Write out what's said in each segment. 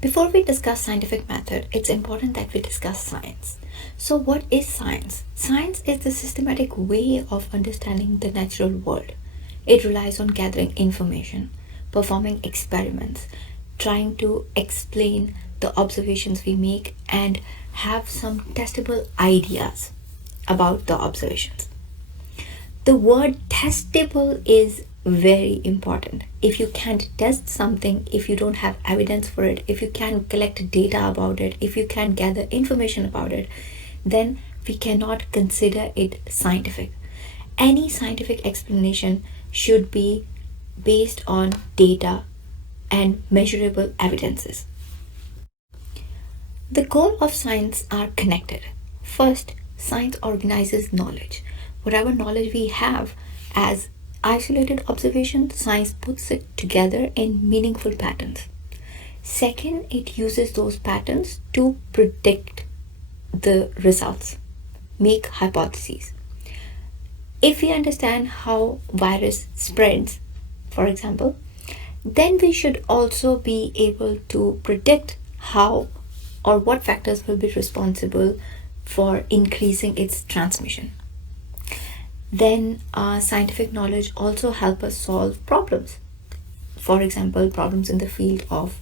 Before we discuss scientific method, it's important that we discuss science. So what is science? Science is the systematic way of understanding the natural world. It relies on gathering information, performing experiments, trying to explain the observations we make, and have some testable ideas about the observations. The word testable is very important. If you can't test something, if you don't have evidence for it, if you can't collect data about it, if you can't gather information about it, then we cannot consider it scientific. Any scientific explanation should be based on data and measurable evidences. The goal of science are connected. First, science organizes knowledge. Whatever knowledge we have as isolated observation, science puts it together in meaningful patterns. Second, it uses those patterns to predict the results, make hypotheses. If we understand how virus spreads, for example, then we should also be able to predict how or what factors will be responsible for increasing its transmission. Then scientific knowledge also help us solve problems. For example, problems in the field of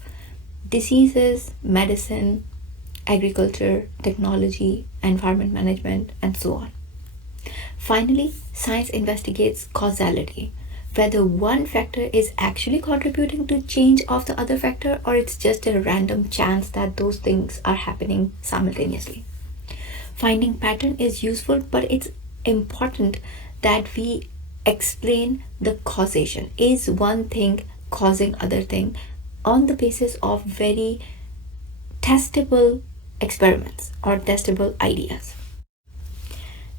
diseases, medicine, agriculture, technology, environment management, and so on. Finally, science investigates causality, whether one factor is actually contributing to change of the other factor or it's just a random chance that those things are happening simultaneously. Finding pattern is useful, but it's important that we explain the causation. Is one thing causing other thing on the basis of very testable experiments or testable ideas.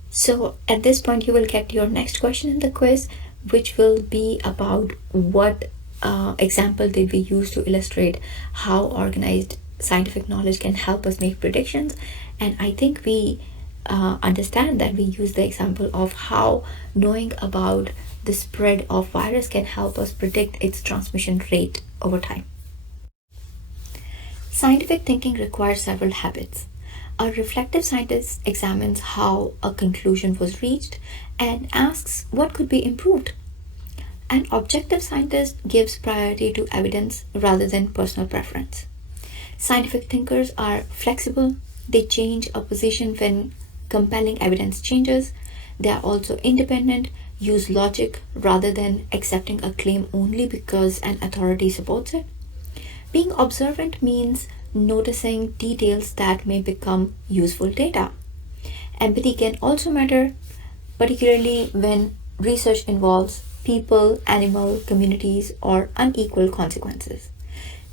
So at this point you will get your next question in the quiz, which will be about what example did we use to illustrate how organized scientific knowledge can help us make predictions. And I think we understand that we use the example of how knowing about the spread of virus can help us predict its transmission rate over time. Scientific thinking requires several habits. A reflective scientist examines how a conclusion was reached and asks what could be improved. An objective scientist gives priority to evidence rather than personal preference. Scientific thinkers are flexible. They change a position when compelling evidence changes. They are also independent, use logic rather than accepting a claim only because an authority supports it. Being observant means noticing details that may become useful data. Empathy can also matter, particularly when research involves people, animal communities, or unequal consequences.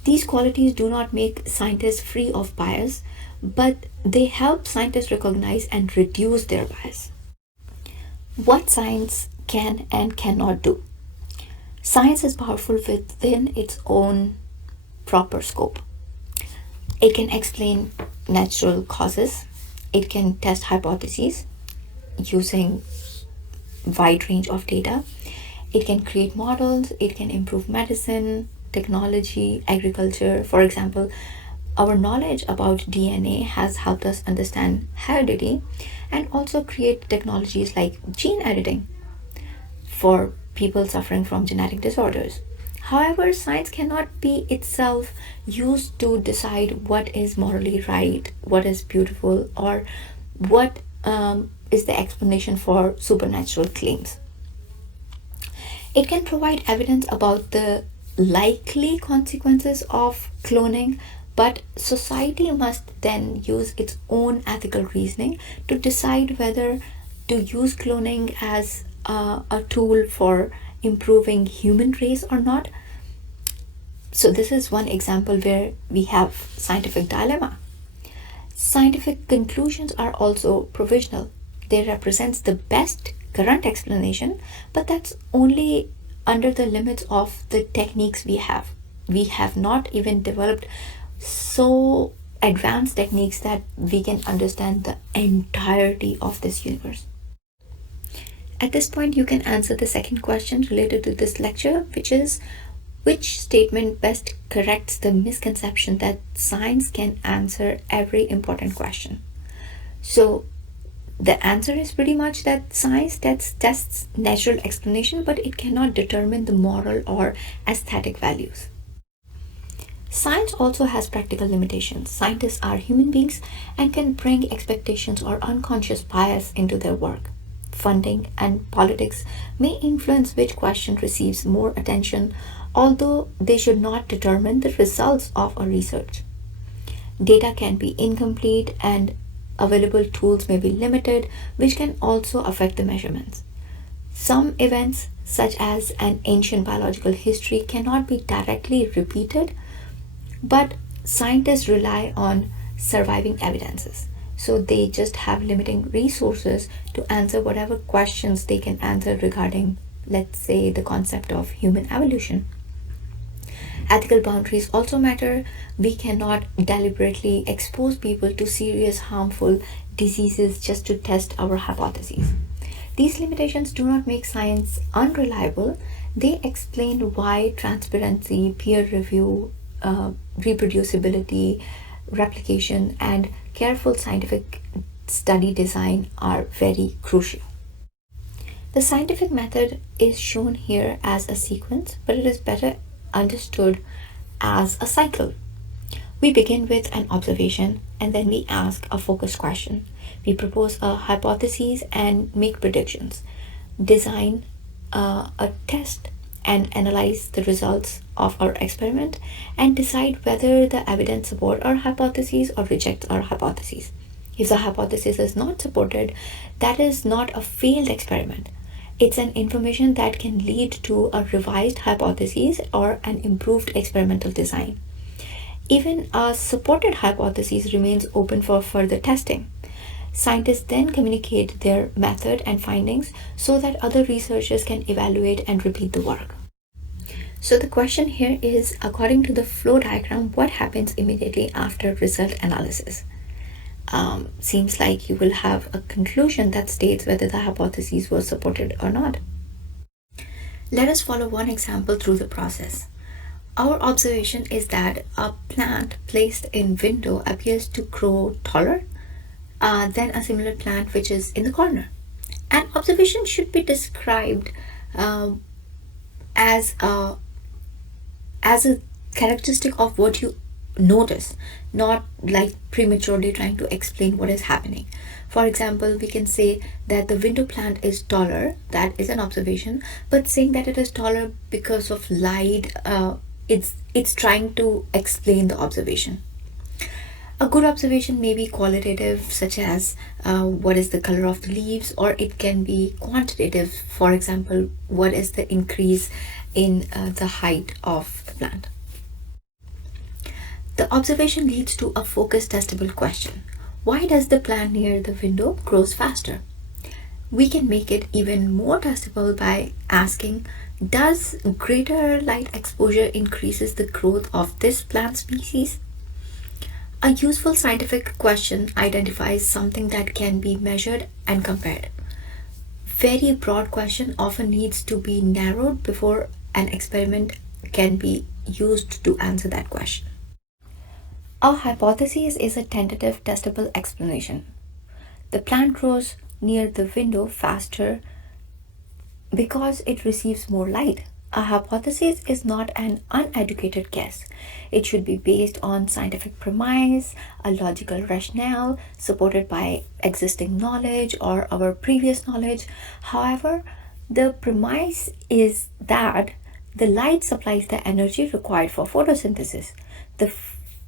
These qualities do not make scientists free of bias, but they help scientists recognize and reduce their bias. What science can and cannot do. Science is powerful within its own proper scope. It can explain natural causes. It can test hypotheses using wide range of data. It can create models. It can improve medicine, technology, agriculture. For example, our knowledge about DNA has helped us understand heredity and also create technologies like gene editing for people suffering from genetic disorders. However, science cannot be itself used to decide what is morally right, what is beautiful, or what is the explanation for supernatural claims. It can provide evidence about the likely consequences of cloning, but society must then use its own ethical reasoning to decide whether to use cloning as a tool for improving human race or not. So this is one example where we have scientific dilemma. Scientific conclusions are also provisional. They represent the best current explanation, but that's only under the limits of the techniques we have. We have not even developed so advanced techniques that we can understand the entirety of this universe. At this point, you can answer the second question related to this lecture, which is Which statement best corrects the misconception that science can answer every important question? So, the answer is pretty much that science tests natural explanation, but it cannot determine the moral or aesthetic values. Science also has practical limitations. Scientists are human beings and can bring expectations or unconscious bias into their work. Funding and politics may influence which question receives more attention, although they should not determine the results of a research. Data can be incomplete and available tools may be limited, which can also affect the measurements. Some events, such as an ancient biological history, cannot be directly repeated, but scientists rely on surviving evidences. So they just have limiting resources to answer whatever questions they can answer regarding, let's say, the concept of human evolution. Ethical boundaries also matter. We cannot deliberately expose people to serious harmful diseases just to test our hypotheses. These limitations do not make science unreliable, they explain why transparency, peer review, reproducibility, replication, and careful scientific study design are very crucial. The scientific method is shown here as a sequence, but it is better understood as a cycle. We begin with an observation and then we ask a focused question. We propose a hypothesis and make predictions, design a test and analyze the results of our experiment and decide whether the evidence supports our hypotheses or rejects our hypotheses. If the hypothesis is not supported, that is not a failed experiment. It's an information that can lead to a revised hypothesis or an improved experimental design. Even a supported hypothesis remains open for further testing. Scientists then communicate their method and findings so that other researchers can evaluate and repeat the work. So the question here is, according to the flow diagram, what happens immediately after result analysis? Seems like you will have a conclusion that states whether the hypothesis was supported or not. Let us follow one example through the process. Our observation is that a plant placed in window appears to grow taller than a similar plant which is in the corner. An observation should be described as a characteristic of what you notice, not like prematurely trying to explain what is happening. For example, we can say that the window plant is taller, that is an observation, but saying that it is taller because of light, it's trying to explain the observation. A good observation may be qualitative, such as what is the color of the leaves, or it can be quantitative, for example, what is the increase in the height of the plant. The observation leads to a focused testable question. Why does the plant near the window grows faster? We can make it even more testable by asking, does greater light exposure increases the growth of this plant species? A useful scientific question identifies something that can be measured and compared. Very broad question often needs to be narrowed before an experiment can be used to answer that question. A hypothesis is a tentative testable explanation. The plant grows near the window faster because it receives more light. A hypothesis is not an uneducated guess. It should be based on scientific premise, a logical rationale, supported by existing knowledge or our previous knowledge. However, the premise is that the light supplies the energy required for photosynthesis. The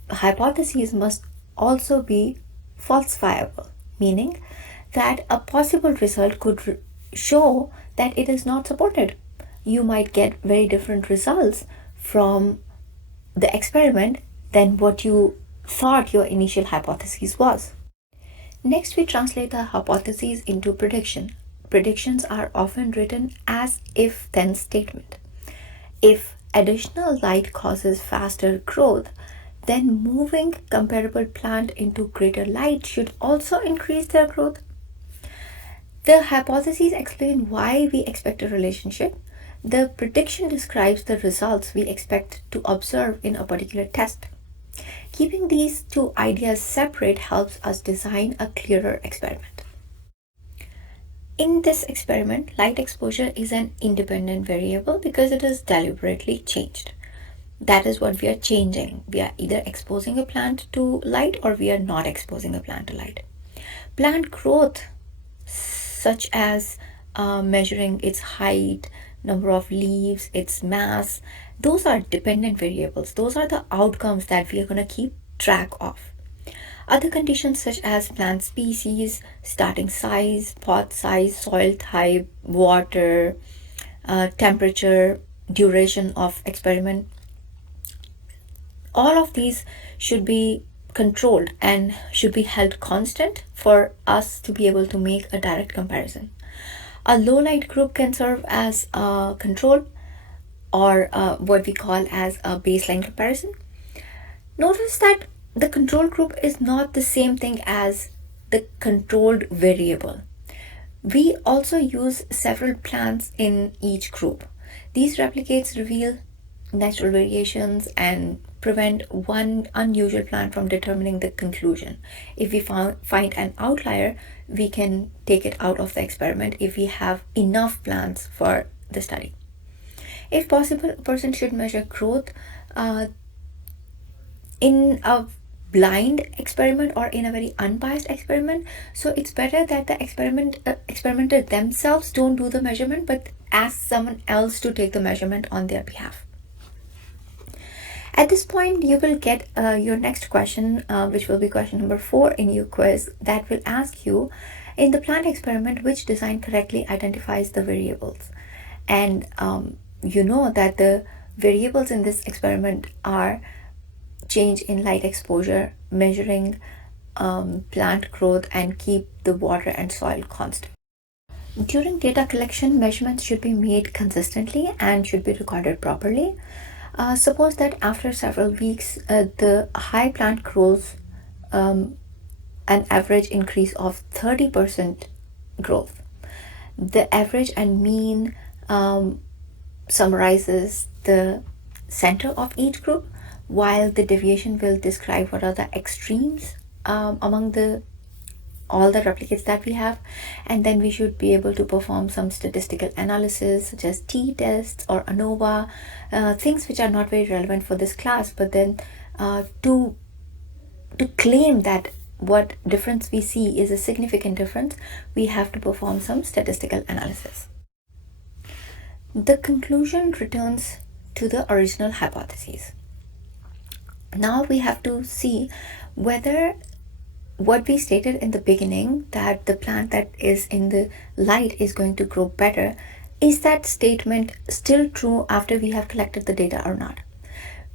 hypothesis must also be falsifiable, meaning that a possible result could show that it is not supported. You might get very different results from the experiment than what you thought your initial hypothesis was. Next, we translate the hypothesis into prediction. Predictions are often written as if then statement. If additional light causes faster growth, then moving comparable plant into greater light should also increase their growth. The hypotheses explain why we expect a relationship. The prediction describes the results we expect to observe in a particular test. Keeping these two ideas separate helps us design a clearer experiment. In this experiment, light exposure is an independent variable because it is deliberately changed. That is what we are changing. We are either exposing a plant to light or we are not exposing a plant to light. Plant growth, such as measuring its height, number of leaves, its mass, those are dependent variables. Those are the outcomes that we are going to keep track of. Other conditions such as plant species, starting size, pot size, soil type, water, temperature, duration of experiment, all of these should be controlled and should be held constant for us to be able to make a direct comparison. A low light group can serve as a control or what we call as a baseline comparison. Notice that the control group is not the same thing as the controlled variable. We also use several plants in each group. These replicates reveal natural variations and prevent one unusual plant from determining the conclusion. If we find an outlier, we can take it out of the experiment if we have enough plants for the study. If possible, a person should measure growth in a blind experiment or in a very unbiased experiment. So it's better that the experimenter themselves don't do the measurement but ask someone else to take the measurement on their behalf. At this point, you will get your next question, which will be question number 4 in your quiz, that will ask you, in the plant experiment, which design correctly identifies the variables? And you know that the variables in this experiment are change in light exposure, measuring plant growth, and keep the water and soil constant. During data collection, measurements should be made consistently and should be recorded properly. Suppose that after several weeks, the high plant grows an average increase of 30% growth. The average and mean summarizes the center of each group, while the deviation will describe what are the extremes among all the replicates that we have. And then we should be able to perform some statistical analysis such as t-tests or ANOVA, things which are not very relevant for this class, but then to claim that what difference we see is a significant difference, we have to perform some statistical analysis. The conclusion returns to the original hypotheses. Now we have to see whether what we stated in the beginning, that the plant that is in the light is going to grow better, is that statement still true after we have collected the data or not?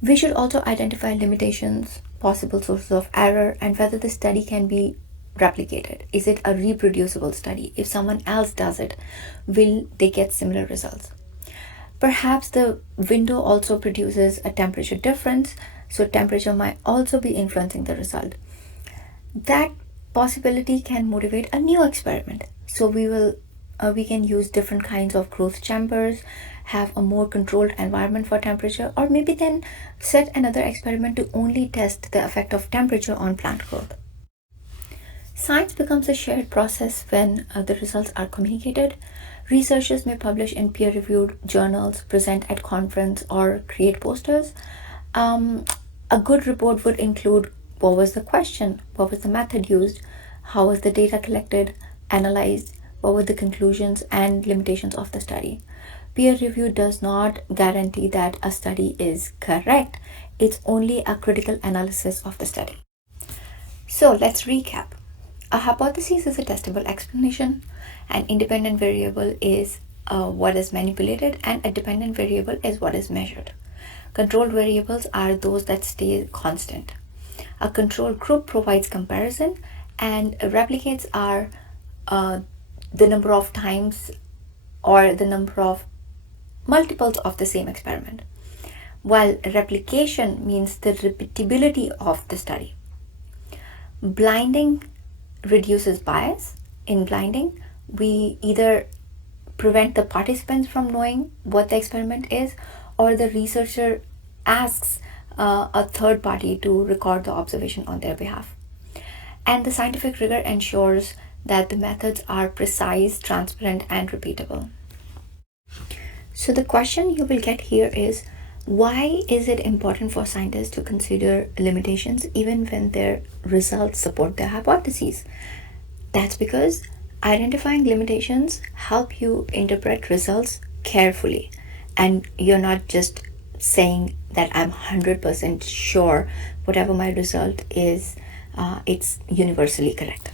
We should also identify limitations, possible sources of error, and whether the study can be replicated. Is it a reproducible study? If someone else does it, will they get similar results? Perhaps the window also produces a temperature difference, so temperature might also be influencing the result. That possibility can motivate a new experiment. So we can use different kinds of growth chambers, have a more controlled environment for temperature, or maybe then set another experiment to only test the effect of temperature on plant growth. Science becomes a shared process when the results are communicated. Researchers may publish in peer-reviewed journals, present at conference, or create posters. A good report would include what was the question, what was the method used, how was the data collected, analyzed, what were the conclusions and limitations of the study. Peer review does not guarantee that a study is correct. It's only a critical analysis of the study. So let's recap. A hypothesis is a testable explanation. An independent variable is what is manipulated, and a dependent variable is what is measured. Controlled variables are those that stay constant. A control group provides comparison, and replicates are the number of times or the number of multiples of the same experiment, while replication means the repeatability of the study. Blinding reduces bias. In blinding, we either prevent the participants from knowing what the experiment is, or the researcher asks a third party to record the observation on their behalf. And the scientific rigor ensures that the methods are precise, transparent, and repeatable. So, the question you will get here is, why is it important for scientists to consider limitations even when their results support their hypotheses? That's because identifying limitations help you interpret results carefully, and you're not just saying that I'm 100% sure whatever my result is, it's universally correct.